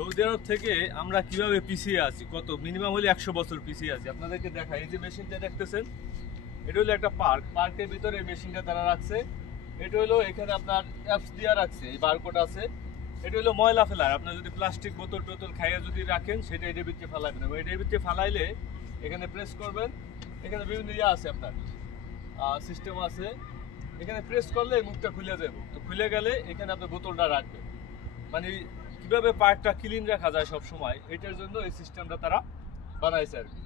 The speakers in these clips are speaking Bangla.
সৌদি আরব থেকে আমরা কিভাবে পিছিয়ে আছি, কত মিনিমাম হলে 100 বছর পিছিয়ে আছি। আপনাদেরকে দেখাই, এই যে মেশিনটা দেখতেছেন, এটা হলো একটা পার্কের ভিতরে এই মেশিনটা তারা রাখছে। এটা হলো এখানে আপনার অ্যাপস দিয়ে রাখছে, এই বারকোড আছে। এটা হলো ময়লা ফেলার, আপনার যদি প্লাস্টিক বোতল টোতল খাইয়া যদি রাখেন সেটা এটার ভিতরে ফালাইবেন। এটার ভিতরে ফালাইলে এখানে প্রেস করবেন, এখানে বিভিন্ন ইয়ে আছে, আপনার সিস্টেম আছে। এখানে প্রেস করলে মুখটা খুলে যাবে, তো খুলে গেলে এখানে আপনি বোতলটা রাখবেন। মানে কিভাবে পার্কটা ক্লিন রাখা যায় সব সময়, এটার জন্য এই সিস্টেমটা তারা বানাইছে আর কি।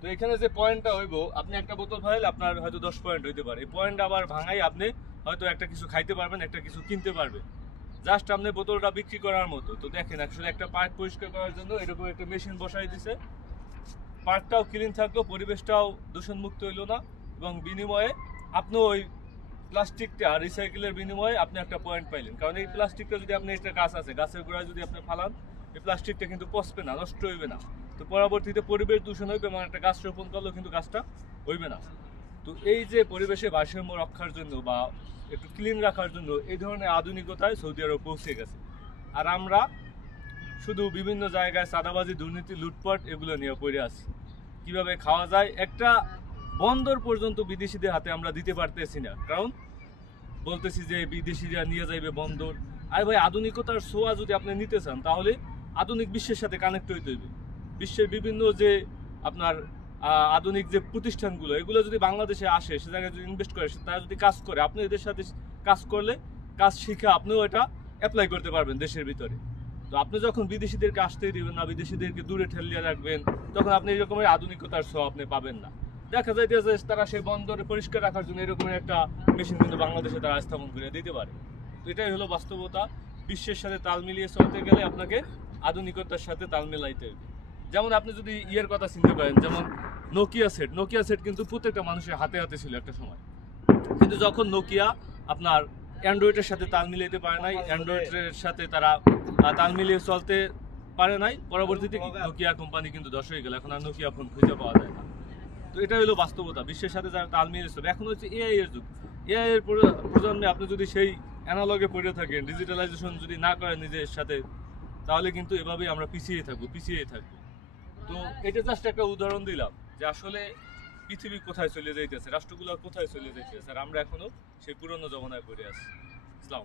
তো এখানে যে পয়েন্টটা হইব, আপনি একটা বোতল ফাইলে আপনার হয়তো 10 পয়েন্ট হইতে পারে। এই পয়েন্ট আবার ভাঙাই আপনি হয়তো একটা কিছু খাইতে পারবেন, একটা কিছু কিনতে পারবেন, জাস্ট আপনি বোতলটা বিক্রি করার মতো। তো দেখেন, আসলে একটা পার্ক পরিষ্কার করার জন্য এরকম একটা মেশিন বসাই দিছে। পার্কটাও ক্লিন থাকলো, পরিবেশটাও দূষণমুক্ত হইলো না, এবং বিনিময়ে আপনি ওই প্লাস্টিকটা রিসাইকেলের বিনিময়ে আপনি একটা পয়েন্ট পাইলেন। কারণ এই প্লাস্টিকটা যদি আপনি, একটা গাছ আছে, গাছের গোড়ায় যদি আপনি ফালান, এই প্লাস্টিকটা কিন্তু পচবে না, নষ্ট হইবে না। তো পরবর্তীতে পরিবেশ দূষণ হইবে, এবং একটা গাছ রোপণ করলেও কিন্তু গাছটা হইবে না। তো এই যে পরিবেশে ভারসাম্য রক্ষার জন্য বা একটু ক্লিন রাখার জন্য এই ধরনের আধুনিকতায় সৌদি আরব পৌঁছে গেছে। আর আমরা শুধু বিভিন্ন জায়গায় চাঁদাবাজি, দুর্নীতি, লুটপাট এগুলো নিয়ে পড়ে আছি। কিভাবে খাওয়া যায়, একটা বন্দর পর্যন্ত বিদেশিদের হাতে আমরা দিতে পারতেছি না, কারণ বলতেছি যে বিদেশিরা নিয়ে যাইবে বন্দর। আর ভাই, আধুনিকতার ছোঁয়া যদি আপনি নিতে চান, তাহলে আধুনিক বিশ্বের সাথে কানেক্ট হইতে হইবে। বিশ্বের বিভিন্ন যে আপনার আধুনিক যে প্রতিষ্ঠানগুলো, এগুলো যদি বাংলাদেশে আসে, সে জায়গায় যদি ইনভেস্ট করে, তারা যদি কাজ করে, আপনি এদের সাথে কাজ করলে, কাজ শিখে আপনিও এটা অ্যাপ্লাই করতে পারবেন দেশের ভিতরে। তো আপনি যখন বিদেশিদেরকে আসতেই দিবেন না, বিদেশিদেরকে দূরে ঠেলিয়ে রাখবেন, তখন আপনি এই রকমের আধুনিকতার ছোঁয়া আপনি পাবেন না। দেখা যাইতেছে তারা সেই বন্দরে পরিষ্কার রাখার জন্য এরকমের একটা মেশিন কিন্তু বাংলাদেশে তারা স্থাপন করে দিতে পারে। তো এটাই হলো বাস্তবতা। বিশ্বের সাথে তাল মিলিয়ে চলতে গেলে আপনাকে আধুনিকতার সাথে তাল মেলাইতে হবে। যেমন আপনি যদি ইয়ের কথা চিনতে পারেন, যেমন নোকিয়া সেট কিন্তু প্রত্যেকটা মানুষের হাতে হাতে ছিল একটা সময়। কিন্তু যখন নোকিয়া আপনার অ্যান্ড্রয়েডের সাথে তাল মিলাইতে পারে নাই, অ্যান্ড্রয়েডের সাথে তারা তাল মিলিয়ে চলতে পারে নাই, পরবর্তীতে নোকিয়া কোম্পানি কিন্তু ধ্বংস হয়ে গেল। এখন আর নোকিয়া ফোন খুঁজে পাওয়া যায় না। তো এটা হলো বাস্তবতা। বিশ্বের সাথে যারা তাল মিলিয়ে চলে, এখন হচ্ছে এআই এর যুগ। এআই এর প্রজন্মে আপনি যদি সেই অ্যানালগে পড়ে থাকেন, ডিজিটালাইজেশন যদি না করেন নিজের সাথে, তাহলে কিন্তু এভাবেই আমরা পিছিয়ে থাকবো। তো এটা জাস্ট একটা উদাহরণ দিলাম যে আসলে পৃথিবী কোথায় চলে যাইতেছে, রাষ্ট্রগুলো কোথায় চলে যাইতেছে, আর আমরা এখনো সেই পুরনো জমানায় পড়ে আছি। ইসলাম।